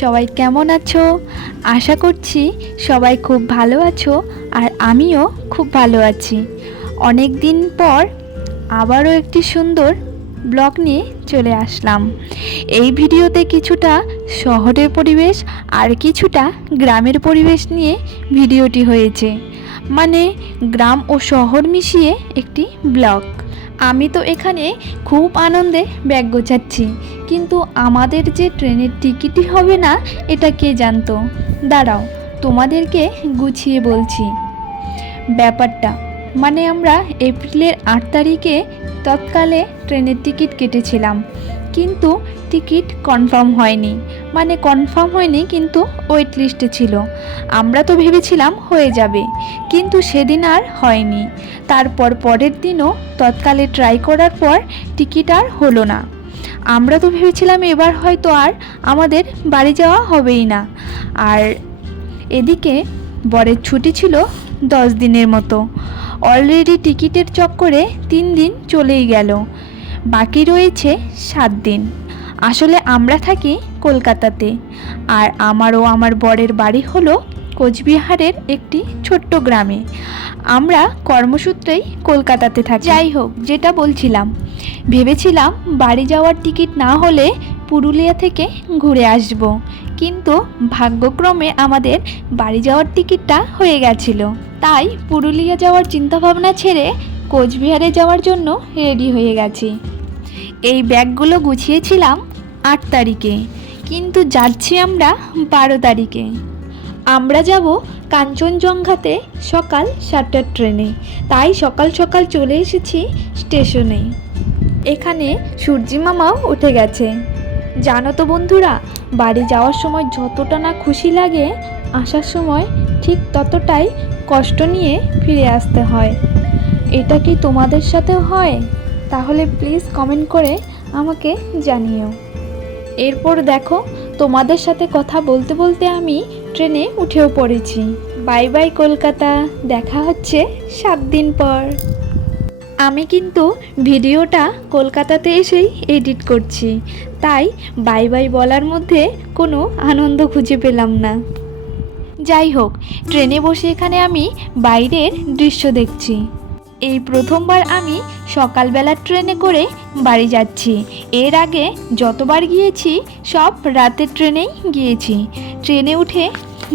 সবাই কেমন আছো? আশা করছি সবাই খুব ভালো আছো আর আমিও খুব ভালো আছি। অনেক দিন পর আবারও একটি সুন্দর ব্লগ নিয়ে চলে আসলাম। এই ভিডিওতে কিছুটা শহরের পরিবেশ আর কিছুটা গ্রামের পরিবেশ নিয়ে ভিডিওটি হয়েছে। মানে গ্রাম ও শহর মিশিয়ে একটি ব্লগ। আমি তো এখানে খুব আনন্দে ব্যাগ গোছাচ্ছি। কিন্তু আমাদের যে ট্রেনের টিকিটই হবে না, এটা কে জানতো? দাঁড়াও, তোমাদেরকে গুছিয়ে বলছি। ব্যাপারটা মানে আমরা এপ্রিলের আট তারিখে তৎকালে ট্রেনের টিকিট কেটেছিলাম। কিন্তু টিকিট কনফার্ম হয়নি। মানে কনফার্ম হয়নি, কিন্তু ওয়েট লিস্টে ছিল। আমরা তো ভেবেছিলাম হয়ে যাবে। কিন্তু সেদিন আর হয়নি। তারপর পরের দিনও তৎকালে ট্রাই করার পর টিকিট আর হলো না। আমরা তো ভেবেছিলাম এবার হয়তো আর আমাদের বাড়ি যাওয়া হবেই না। আর এদিকে বরের ছুটি ছিল দশ দিনের মতো। অলরেডি টিকিটের চক্করে তিন দিন চলেই গেল। বাকি রয়েছে সাত দিন। আসলে আমরা থাকি কলকাতাতে। আর আমারও আমার বরের বাড়ি হলো কোচবিহারের একটি ছোট্ট গ্রামে। আমরা কর্মসূত্রেই কলকাতাতে থাকি। যাই হোক, যেটা বলছিলাম। ভেবেছিলাম বাড়ি যাওয়ার টিকিট না হলে পুরুলিয়া থেকে ঘুরে আসব। কিন্তু ভাগ্যক্রমে আমাদের বাড়ি যাওয়ার টিকিটটা হয়ে গেছিল। তাই পুরুলিয়া যাওয়ার চিন্তাভাবনা ছেড়ে কোচবিহারে যাওয়ার জন্য রেডি হয়ে গেছি। এই ব্যাগগুলো গুছিয়েছিলাম আট তারিখে, কিন্তু যাচ্ছি আমরা বারো তারিখে। আমরা যাব কাঞ্চনজঙ্ঘাতে সকাল সাতটার ট্রেনে, তাই সকাল সকাল চলে এসেছি স্টেশনে। এখানে সূর্যি মামাও উঠে গেছে। জানো তো বন্ধুরা বাড়ি যাওয়ার সময় যতটা না খুশি লাগে, আসার সময় ঠিক ততটাই কষ্ট নিয়ে ফিরে আসতে হয়। এটা কি তোমাদের সাথেও হয়? তাহলে প্লিজ কমেন্ট করে আমাকে জানিও। এরপর দেখো, তোমাদের সাথে কথা বলতে বলতে আমি ট্রেনে উঠেও পড়েছি। বাই বাই কলকাতা, দেখা হচ্ছে সাত দিন পর। আমি কিন্তু ভিডিওটা কলকাতাতে এসেই এডিট করছি। তাই বাই বাই বলার মধ্যে কোনো আনন্দ খুঁজে পেলাম না। যাই হোক, ট্রেনে বসে এখানে আমি বাইরের দৃশ্য দেখছি। এই প্রথমবার আমি সকালবেলার ট্রেনে করে বাড়ি যাচ্ছি। এর আগে যতবার গিয়েছি, সব রাতের ট্রেনেই গিয়েছি। ট্রেনে উঠে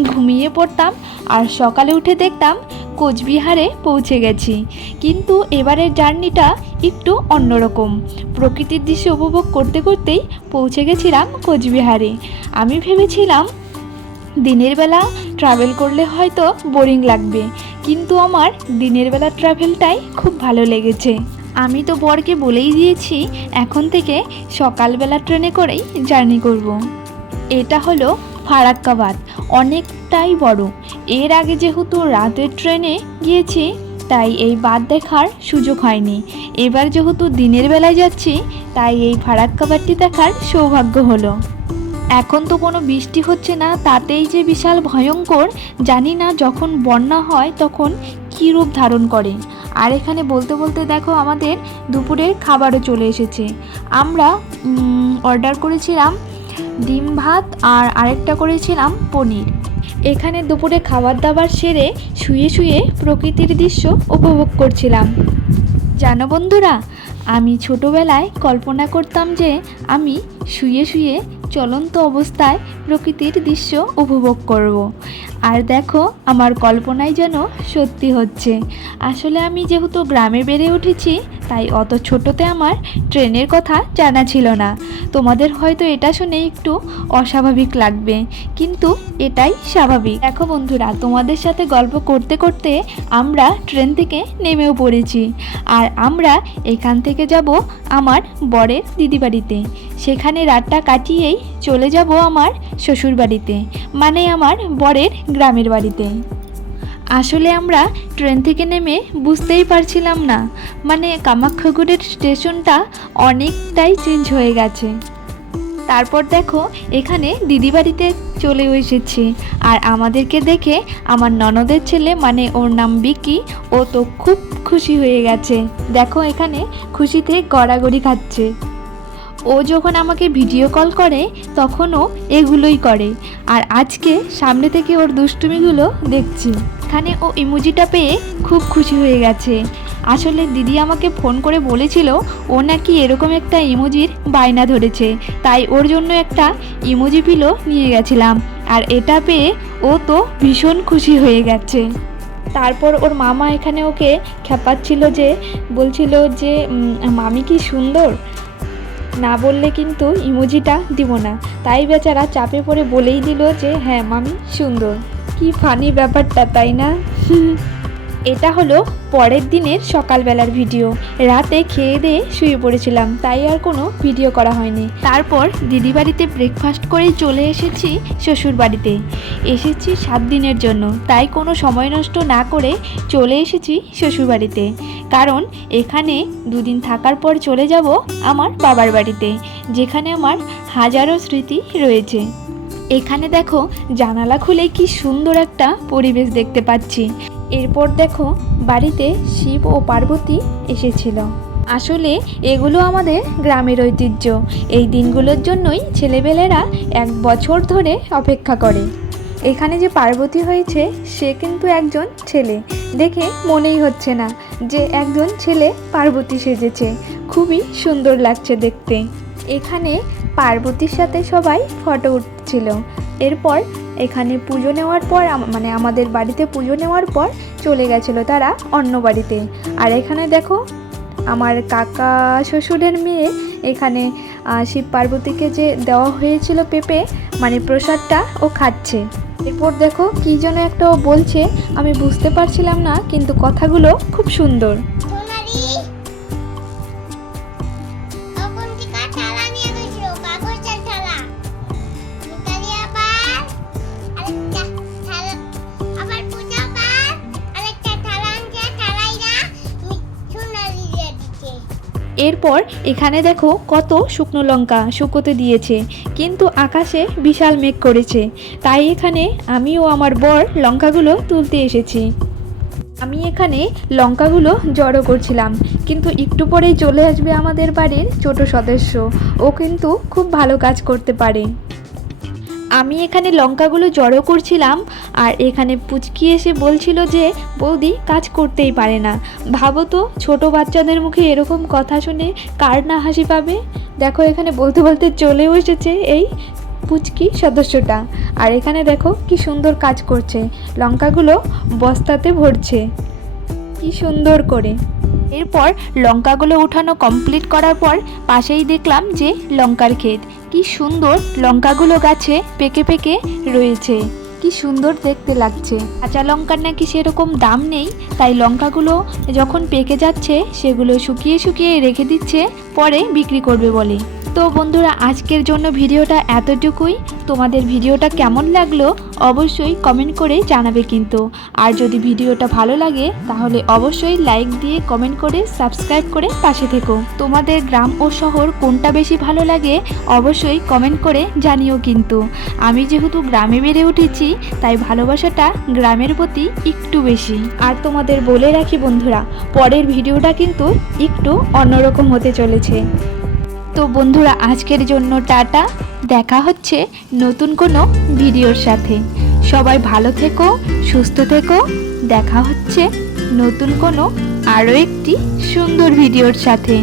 ঘুমিয়ে পড়তাম আর সকালে উঠে দেখতাম কোচবিহারে পৌঁছে গেছি। কিন্তু এবারের জার্নিটা একটু অন্যরকম। প্রকৃতির দৃশ্য উপভোগ করতে করতেই পৌঁছে গেছিলাম কোচবিহারে। আমি ভেবেছিলাম, দিনের বেলা ট্রাভেল করলে হয়তো বোরিং লাগবে, কিন্তু আমার দিনের বেলা ট্রাভেলটাই খুব ভালো লেগেছে। আমি তো বরকে বলেই দিয়েছি, এখন থেকে সকালবেলা ট্রেনে করেই জার্নি করব। এটা হলো ফারাক্কাবাদ, অনেকটাই বড়। এর আগে যেহেতু রাতের ট্রেনে গিয়েছি, তাই এই বাদ দেখার সুযোগ হয়নি। এবার যেহেতু দিনের বেলায় যাচ্ছি, তাই এই ফারাক্কাবাদটি দেখার সৌভাগ্য হলো। এখন তো কোনো বৃষ্টি হচ্ছে না, তাতেই যে বিশাল ভয়ঙ্কর, জানি না যখন বন্যা হয় তখন কী রূপ ধারণ করে। আর এখানে বলতে বলতে দেখো আমাদের দুপুরের খাবারও চলে এসেছে। আমরা অর্ডার করেছিলাম ডিম ভাত আর আরেকটা করেছিলাম পনির এখানে দুপুরে খাবার দাবার সেরে শুয়ে শুয়ে প্রকৃতির দৃশ্য উপভোগ করছিলাম জানো বন্ধুরা, আমি ছোটোবেলায় কল্পনা করতাম যে আমি শুয়ে শুয়ে চলন্ত অবস্থায় প্রকৃতির দৃশ্য উপভোগ করব। আর দেখো, আমার কল্পনাই যেন সত্যি হচ্ছে। আসলে আমি যেহেতু গ্রামে বেড়ে উঠেছি, তাই অত ছোটোতে আমার ট্রেনের কথা জানা ছিল না। তোমাদের হয়তো এটা শুনে একটু অস্বাভাবিক লাগবে, কিন্তু এটাই স্বাভাবিক। দেখো বন্ধুরা, তোমাদের সাথে গল্প করতে করতে আমরা ট্রেন থেকে নেমেও পড়েছি। আর আমরা এখান থেকে যাব আমার বরের দিদি বাড়িতে সেখানে রাতটা কাটিয়েই চলে যাব আমার শ্বশুর বাড়িতে মানে আমার বরের গ্রামের বাড়িতে। আসলে আমরা ট্রেন থেকে নেমে বুঝতেই পারছিলাম না মানে কামাখ্যাগুড়ের স্টেশনটা অনেকটাই চেঞ্জ হয়ে গেছে। তারপর দেখো, এখানে দিদি বাড়িতে চলেও এসেছি, আর আমাদেরকে দেখে আমার ননদের ছেলে মানে ওর নাম বিকি, ও তো খুব খুশি হয়ে গেছে। দেখো এখানে খুশিতে গড়াগড়ি খাচ্ছে। ও যখন আমাকে ভিডিও কল করে, তখনও এগুলোই করে। আর আজকে সামনে থেকে ওর দুষ্টুমিগুলো দেখছি। এখানে ও ইমোজিটা পেয়ে খুব খুশি হয়ে গেছে। আসলে দিদি আমাকে ফোন করে বলেছিল, ও নাকি এরকম একটা ইমোজির বায়না ধরেছে। তাই ওর জন্য একটা ইমোজি পিলো নিয়ে গেছিলাম। আর এটা পেয়ে ও তো ভীষণ খুশি হয়ে গেছে। তারপর ওর মামা এখানে ওকে খেপাচ্ছিল যে, বলছিল যে মামি কি সুন্দর? না বললে কিন্তু ইমোজিটা দিব না। তাই বেচারা চাপে পড়ে বলেই দিল যে হ্যাঁ মামি, সুন্দর। কি ফানি ব্যাপারটা, তাই না? এটা হলো পরের দিনের সকালবেলার ভিডিও। রাতে খেয়ে দিয়ে শুয়ে পড়েছিলাম, তাই আর কোনো ভিডিও করা হয়নি। তারপর দিদি বাড়িতে ব্রেকফাস্ট করেই চলে এসেছি শ্বশুর বাড়িতে এসেছি সাত দিনের জন্য, তাই কোনো সময় নষ্ট না করে চলে এসেছি শ্বশুর বাড়িতে কারণ এখানে দুদিন থাকার পর চলে যাব আমার বাবার বাড়িতে, যেখানে আমার হাজারো স্মৃতি রয়েছে। এখানে দেখো জানালা খুলে কি সুন্দর একটা পরিবেশ দেখতে পাচ্ছি। এরপর দেখো বাড়িতে শিব ও পার্বতী এসেছিল। আসলে এগুলো আমাদের গ্রামের ঐতিহ্য। এই দিনগুলোর জন্যই ছেলেবেলেরা এক বছর ধরে অপেক্ষা করে। এখানে যে পার্বতী হয়েছে, সে কিন্তু একজন ছেলে। দেখে মনেই হচ্ছে না যে একজন ছেলে পার্বতী সেজেছে। খুবই সুন্দর লাগছে দেখতে। এখানে পার্বতীর সাথে সবাই ফটো উঠছিল। এরপর এখানে পুজো নেওয়ার পর মানে আমাদের বাড়িতে পুজো নেওয়ার পর চলে গেছিল তারা অন্য বাড়িতে। আর এখানে দেখো, আমার কাকা শ্বশুরের মেয়ে এখানে শিব পার্বতীকে যে দেওয়া হয়েছিল পেঁপে মানে প্রসাদটা ও খাচ্ছে। এরপর দেখো কী যেন একটা বলছে, আমি বুঝতে পারছিলাম না, কিন্তু কথাগুলো খুব সুন্দর। এরপর এখানে দেখো কত শুকনো লঙ্কা শুকোতে দিয়েছে, কিন্তু আকাশে বিশাল মেঘ করেছে। তাই এখানে আমি ও আমার বর লঙ্কাগুলো তুলতে এসেছি। আমি এখানে লঙ্কাগুলো জড়ো করছিলাম, কিন্তু একটু পরেই চলে আসবে আমাদের বাড়ির ছোট সদস্য। ও কিন্তু খুব ভালো কাজ করতে পারে। আমি এখানে লঙ্কাগুলো জড়ো করছিলাম আর এখানে পুচকি এসে বলছিল যে, বৌদি, কাজ করতেই পারে না। ভাবো তো, ছোট বাচ্চাদের মুখে এরকম কথা শুনে কার না হাসি পাবে? দেখো, এখানে বলতে বলতে চলেও এসেছে এই পুচকি সদস্যটা। আর এখানে দেখো, কি সুন্দর কাজ করছে। লঙ্কাগুলো বস্তাতে ভরছে। কি সুন্দর করে। এরপর লঙ্কাগুলো উঠানো কমপ্লিট করার পর পাশেই দেখলাম যে লঙ্কার ক্ষেত। কি সুন্দর লঙ্কাগুলো গাছে পেকে পেকে রয়েছে। কি সুন্দর দেখতে লাগছে। কাঁচা লঙ্কার নাকি সেরকম দাম নেই, তাই লঙ্কাগুলো যখন পেকে যাচ্ছে, সেগুলো শুকিয়ে শুকিয়ে রেখে দিচ্ছে, পরে বিক্রি করবে বলে। তো বন্ধুরা, আজকের জন্য ভিডিওটা এতটুকুই। তোমাদের ভিডিওটা কেমন লাগল অবশ্যই কমেন্ট করে জানাবে কিন্তু। আর যদি ভিডিওটা ভালো লাগে, তাহলে অবশ্যই লাইক দিয়ে কমেন্ট করে, সাবস্ক্রাইব করে পাশে থেকো। তোমাদের গ্রাম ও শহর কোনটা বেশি ভালো লাগে, অবশ্যই কমেন্ট করে জানিও কিন্তু। আমি যেহেতু গ্রামে বেড়ে উঠেছি, তাই ভালোবাসাটা গ্রামের প্রতি একটু বেশি। আর তোমাদের বলে রাখি বন্ধুরা, পরের ভিডিওটা কিন্তু একটু অন্যরকম হতে চলেছে। তো বন্ধুরা, আজকের জন্য টাটা। দেখা হচ্ছে নতুন কোনো ভিডিওর সাথে। সবাই ভালো থেকো, সুস্থ থেকো। দেখা হচ্ছে নতুন কোনো আরও একটি সুন্দর ভিডিওর সাথে।